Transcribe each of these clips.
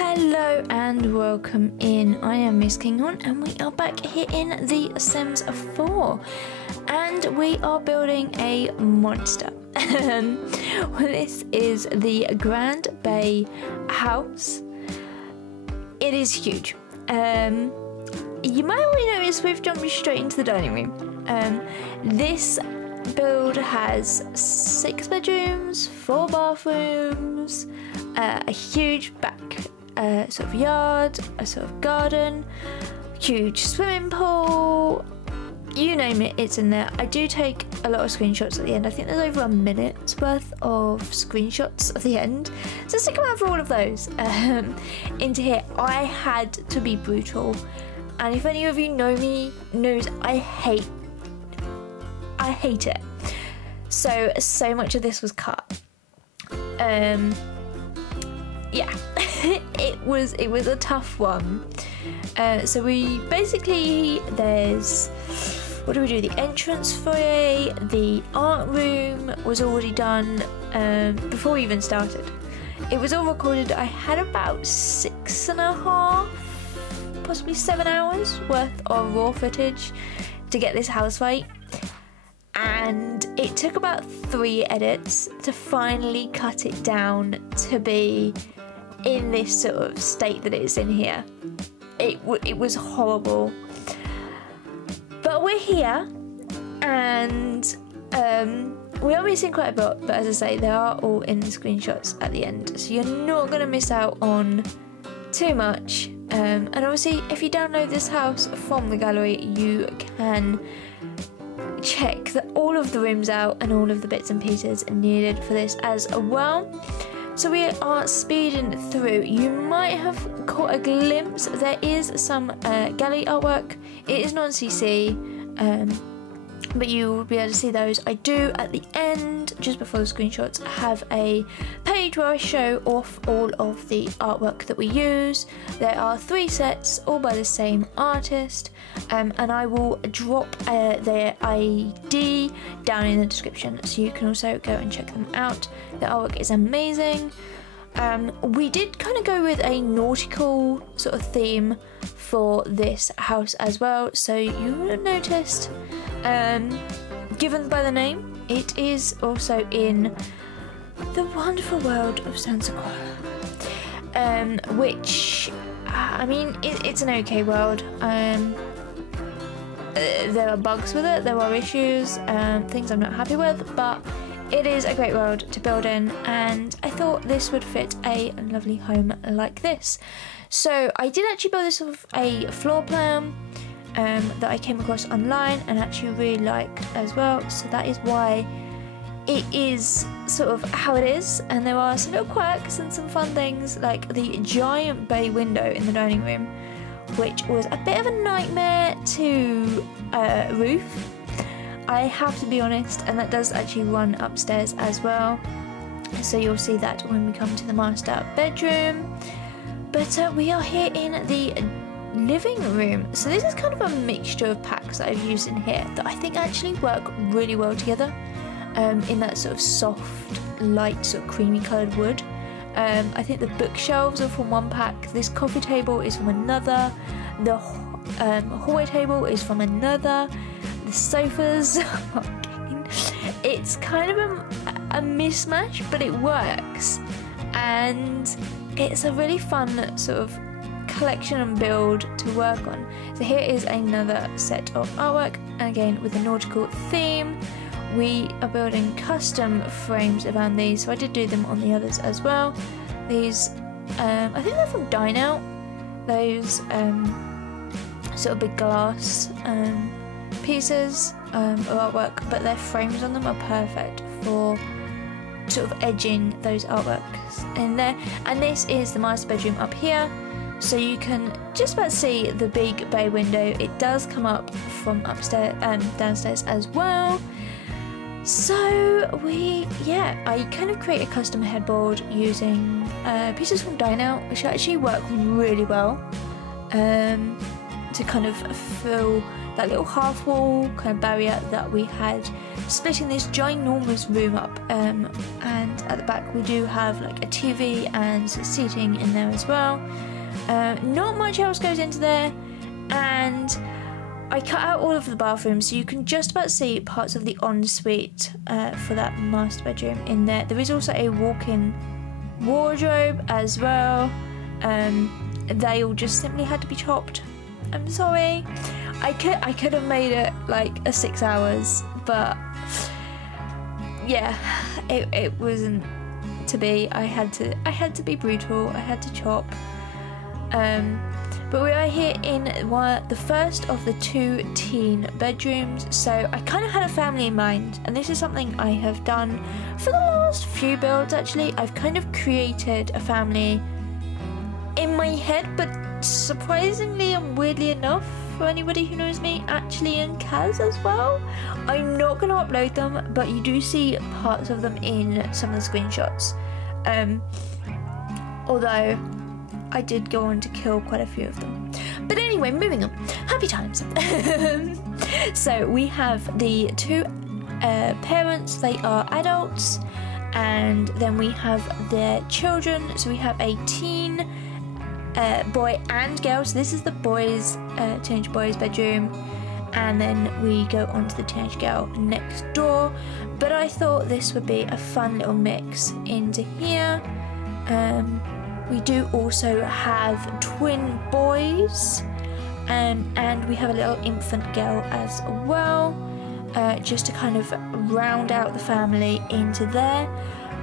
Hello and welcome in. I am MissKinghorn and we are back here in The Sims 4 and we are building a monster. Well, this is the Grand Bay house. It is huge. You might already notice we've jumped straight into the dining room. This build has 6 bedrooms, 4 bathrooms, a huge back sort of yard, a sort of garden, huge swimming pool, you name it, it's in there. I do take a lot of screenshots at the end. I think there's over a minute's worth of screenshots at the end, so stick around for all of those. Into here, I had to be brutal, and if any of you know me, knows I hate it. So much of this was cut. Yeah, it was a tough one. So we basically, there's, what do we do? The entrance foyer, the art room was already done before we even started. It was all recorded. I had about 6.5, possibly 7 hours worth of raw footage to get this house right. And it took about 3 edits to finally cut it down to be in this sort of state that it's in here. It was horrible. But we're here, and we are missing quite a lot, but as I say, they are all in the screenshots at the end, so you're not going to miss out on too much. And obviously, if you download this house from the gallery, you can check that all of the rooms out and all of the bits and pieces needed for this as well. So we are speeding through. You might have caught a glimpse. There is some gallery artwork. It is non-CC, but you will be able to see those. I do at the end, just before the screenshots, have a page where I show off all of the artwork that we use. There are 3 sets, all by the same artist, and I will drop their ID down in the description, so you can also go and check them out. The artwork is amazing. We did kind of go with a nautical sort of theme for this house as well, so you would have noticed, given by the name, it is also in the wonderful world of Sansaquara, which, I mean, it's an okay world. There are bugs with it, there are issues, things I'm not happy with, but it is a great world to build in, and I thought this would fit a lovely home like this. So I did actually build this off a floor plan that I came across online and actually really liked as well, so that is why it is sort of how it is. And there are some little quirks and some fun things, like the giant bay window in the dining room, which was a bit of a nightmare to roof, I have to be honest, and that does actually run upstairs as well, so you'll see that when we come to the master bedroom. But we are here in the living room, so this is kind of a mixture of packs that I've used in here that I think actually work really well together, in that sort of soft, light, sort of creamy coloured wood. I think the bookshelves are from one pack, this coffee table is from another, the hallway table is from another, the sofas, it's kind of a mismatch, but it works, and it's a really fun sort of collection and build to work on. So here is another set of artwork, again with a nautical theme. We are building custom frames around these, so I did do them on the others as well. These, I think they're from Dine Out, those sort of big glass pieces of artwork, but their frames on them are perfect for sort of edging those artworks in there. And this is the master bedroom up here, so you can just about see the big bay window. It does come up from upstairs, downstairs as well. So I kind of create a custom headboard using pieces from Dine Out, which actually work really well. To to kind of fill that little half wall kind of barrier that we had, splitting this ginormous room up. And at the back we do have like a TV and seating in there as well. Not much else goes into there, and I cut out all of the bathrooms so you can just about see parts of the ensuite for that master bedroom in there. There is also a walk-in wardrobe as well. They all just simply had to be chopped. I'm sorry. I could have made it like a 6 hours, but yeah, it wasn't to be. I had to be brutal. I had to chop. But we are here in the first of the 2 teen bedrooms, so I kind of had a family in mind, and this is something I have done for the last few builds actually. I've kind of created a family in my head, but surprisingly and weirdly enough, for anybody who knows me, actually in Kaz as well. I'm not going to upload them, but you do see parts of them in some of the screenshots. Although I did go on to kill quite a few of them. But anyway, moving on. Happy times. So we have the 2 parents. They are adults, and then we have their children. So we have a teen boy and girl. So this is the boys, teenage boy's bedroom, and then we go on to the teenage girl next door. But I thought this would be a fun little mix into here. We do also have twin boys, and we have a little infant girl as well, just to kind of round out the family into there.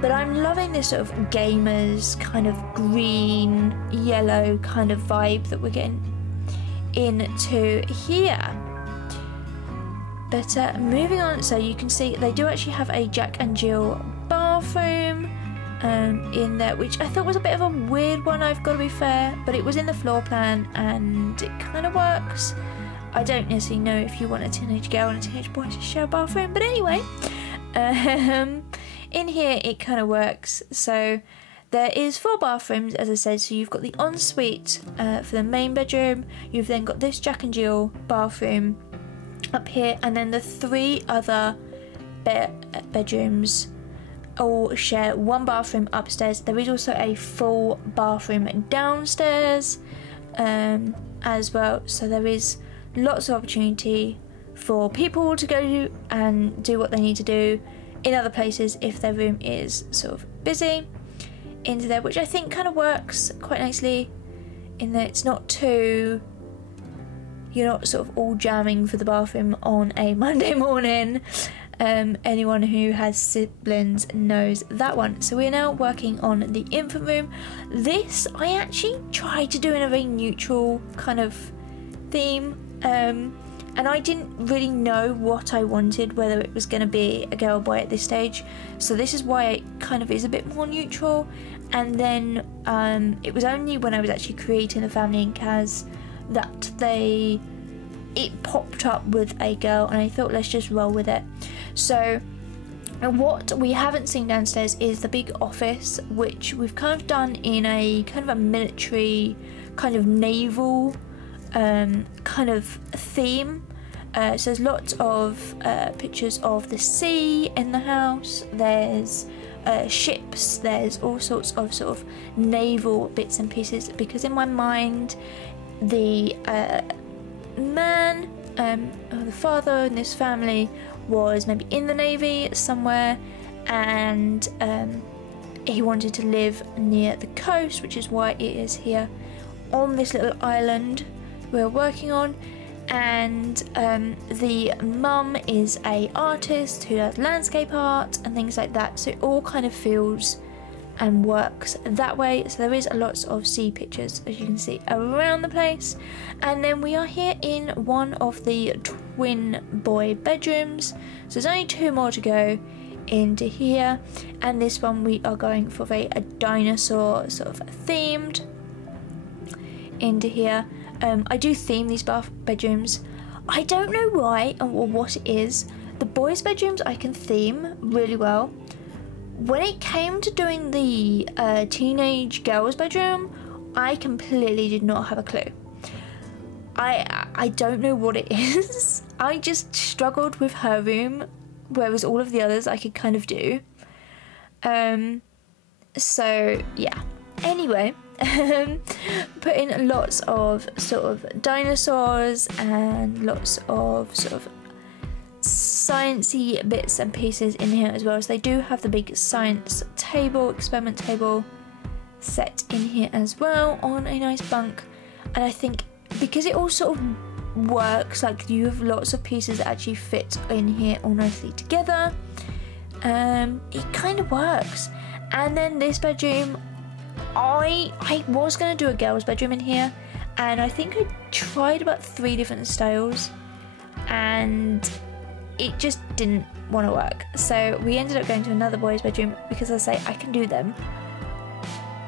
But I'm loving this sort of gamers kind of green, yellow kind of vibe that we're getting into here. But moving on, so you can see they do actually have a Jack and Jill bathroom in there, which I thought was a bit of a weird one, I've got to be fair, but it was in the floor plan and it kind of works. I don't necessarily know if you want a teenage girl and a teenage boy to share a bathroom, but anyway, in here it kind of works. So there is 4 bathrooms, as I said. So you've got the ensuite for the main bedroom, you've then got this Jack and Jill bathroom up here, and then the 3 other bedrooms all share 1 bathroom upstairs. There is also a full bathroom downstairs as well, so there is lots of opportunity for people to go and do what they need to do in other places if their room is sort of busy into there, which I think kind of works quite nicely in that it's not too, you're not sort of all jamming for the bathroom on a Monday morning. Anyone who has siblings knows that one. So we're now working on the infant room. This I actually tried to do in a very neutral kind of theme, and I didn't really know what I wanted, whether it was going to be a girl or boy at this stage, so this is why it kind of is a bit more neutral. And then it was only when I was actually creating the family in Kaz that it popped up with a girl, and I thought let's just roll with it. So what we haven't seen downstairs is the big office, which we've kind of done in a kind of a military, kind of naval kind of theme. So there's lots of pictures of the sea in the house, there's ships, there's all sorts of sort of naval bits and pieces, because in my mind the man, or the father in this family, was maybe in the Navy somewhere, and he wanted to live near the coast, which is why it is here on this little island we're working on. And the mum is a artist who does landscape art and things like that, so it all kind of feels and works that way. So there is lots of sea pictures, as you can see, around the place. And then we are here in one of the twin boy bedrooms, so there's only 2 more to go into here, and this one we are going for a dinosaur sort of themed into here. I do theme these bedrooms. I don't know why or what it is. The boys' bedrooms I can theme really well. When it came to doing the teenage girls' bedroom, I completely did not have a clue. I don't know what it is. I just struggled with her room, whereas all of the others I could kind of do. So yeah. Anyway, put in lots of sort of dinosaurs and lots of sort of sciencey bits and pieces in here as well. So they do have the big science table, experiment table set in here as well on a nice bunk. And I think because it all sort of works, like you have lots of pieces that actually fit in here all nicely together, it kind of works. And then this bedroom, I was going to do a girl's bedroom in here, and I think I tried about 3 different styles and it just didn't want to work. So we ended up going to another boy's bedroom because I say I can do them.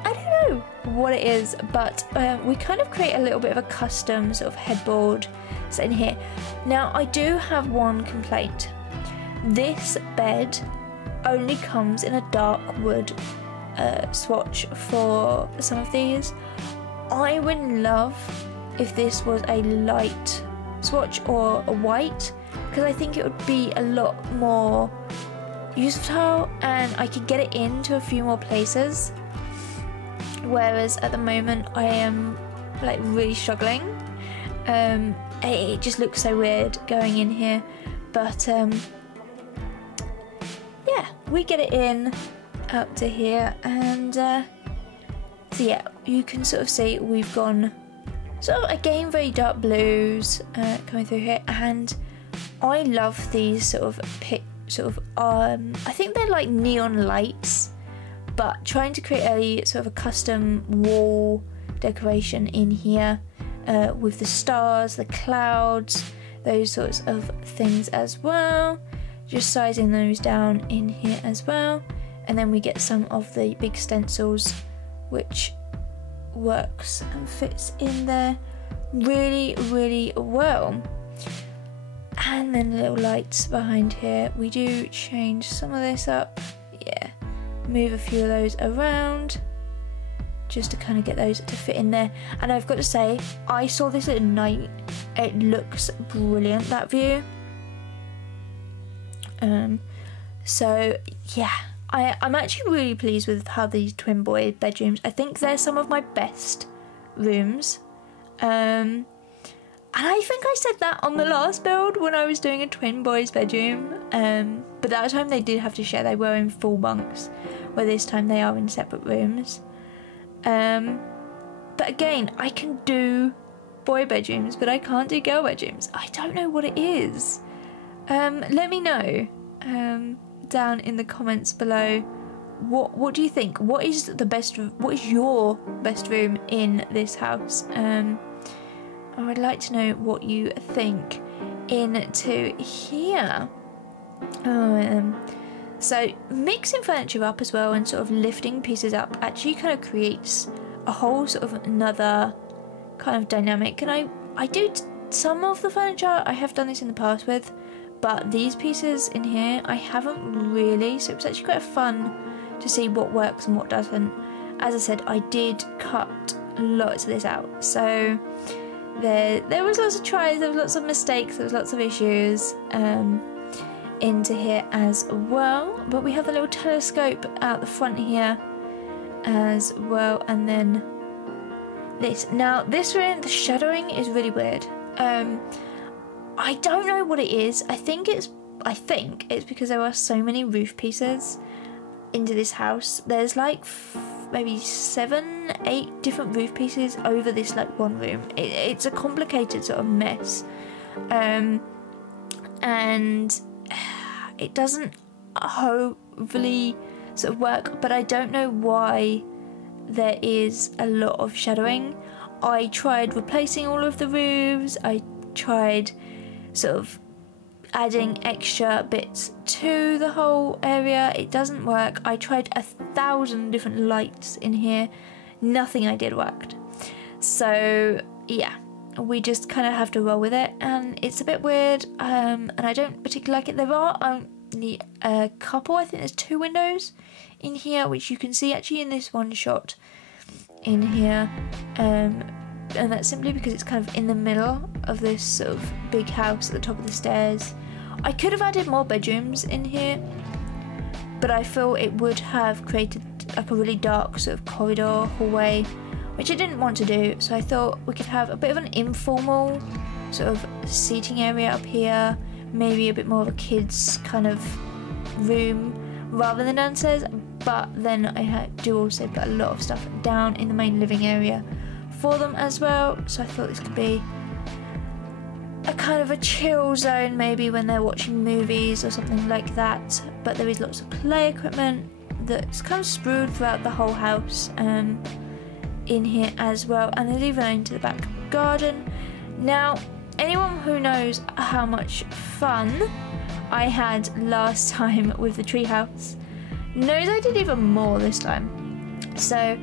I don't know what it is, but we kind of create a little bit of a custom sort of headboard set in here. Now I do have one complaint. This bed only comes in a dark wood swatch for some of these. I would love if this was a light swatch or a white, because I think it would be a lot more useful and I could get it into a few more places, whereas at the moment I am like really struggling. It just looks so weird going in here, but yeah, we get it in up to here, and so yeah, you can sort of see we've gone sort of again very dark blues coming through here, and I love these sort of I think they're like neon lights, but trying to create a sort of a custom wall decoration in here with the stars, the clouds, those sorts of things as well. Just sizing those down in here as well. And then we get some of the big stencils, which works and fits in there really, really well. And then little lights behind here. We do change some of this up. Yeah, move a few of those around just to kind of get those to fit in there. And I've got to say, I saw this at night. It looks brilliant, that view. So yeah, I'm actually really pleased with how these twin boy bedrooms, I think they're some of my best rooms. And I think I said that on the last build when I was doing a twin boys bedroom, but that time they did have to share, they were in full bunks, where this time they are in separate rooms. But again, I can do boy bedrooms, but I can't do girl bedrooms. I don't know what it is. Let me know down in the comments below. What do you think? What is your best room in this house? I would like to know what you think into here. So mixing furniture up as well and sort of lifting pieces up actually kind of creates a whole sort of another kind of dynamic. And I do some of the furniture, I have done this in the past with, but these pieces in here I haven't really, so it's actually quite fun to see what works and what doesn't. As I said, I did cut lots of this out, so there was lots of tries, there was lots of mistakes, there was lots of issues into here as well. But we have the little telescope out the front here as well, and then this. Now this room, the shadowing is really weird. I don't know what it is. I think it's because there are so many roof pieces into this house. There's like maybe 7, 8 different roof pieces over this like one room. It's a complicated sort of mess, and it doesn't hopefully sort of work, but I don't know why there is a lot of shadowing. I tried replacing all of the roofs, I tried sort of adding extra bits to the whole area. It doesn't work. I tried 1,000 different lights in here. Nothing I did worked. So yeah, we just kind of have to roll with it, and it's a bit weird, and I don't particularly like it. There are only a couple, I think there's 2 windows in here, which you can see actually in this one shot in here, and that's simply because it's kind of in the middle of this sort of big house at the top of the stairs. I could have added more bedrooms in here, but I feel it would have created like a really dark sort of corridor hallway, which I didn't want to do, so I thought we could have a bit of an informal sort of seating area up here, maybe a bit more of a kids kind of room rather than downstairs, but then I do also put a lot of stuff down in the main living area for them as well, so I thought this could be a kind of a chill zone maybe when they're watching movies or something like that. But there is lots of play equipment that's kind of sprawled throughout the whole house in here as well, and there's even into the back garden. Now, anyone who knows how much fun I had last time with the treehouse knows I did even more this time. So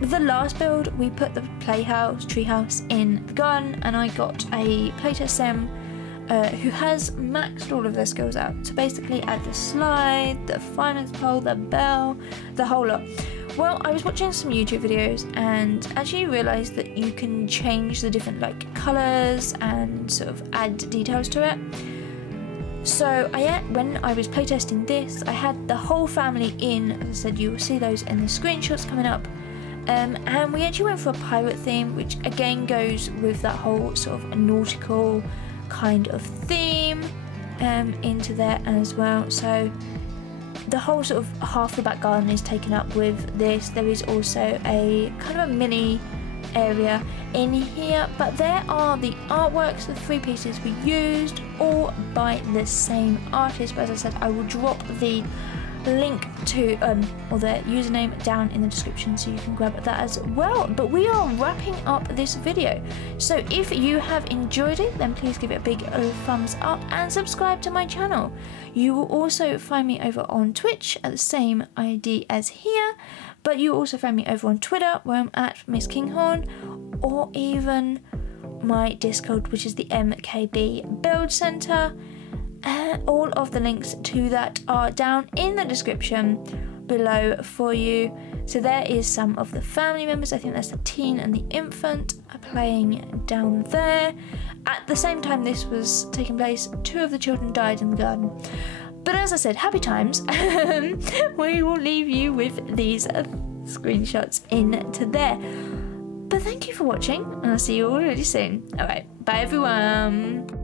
with the last build, we put the treehouse in the garden, and I got a playtest sim who has maxed all of their skills out. So basically add the slide, the fireman's pole, the bell, the whole lot. Well, I was watching some YouTube videos and actually realised that you can change the different like colours and sort of add details to it. So when I was playtesting this, I had the whole family in. As I said, you will see those in the screenshots coming up. And we actually went for a pirate theme, which again goes with that whole sort of nautical kind of theme into there as well. So the whole sort of half the back garden is taken up with this. There is also a kind of a mini area in here, but there are the artworks, the 3 pieces we used, all by the same artist. But as I said, I will drop the link to or their username down in the description so you can grab that as well. But we are wrapping up this video, so if you have enjoyed it, then please give it a big thumbs up and subscribe to my channel. You will also find me over on Twitch at the same ID as here, but you also find me over on Twitter where I'm at MissKinghorn, or even my Discord, which is the MKB Build Center. All of the links to that are down in the description below for you. So there is some of the family members. I think that's the teen and the infant are playing down there. At the same time this was taking place, 2 of the children died in the garden. But as I said, happy times. We will leave you with these screenshots into there. But thank you for watching, and I'll see you all really soon. Alright, bye everyone.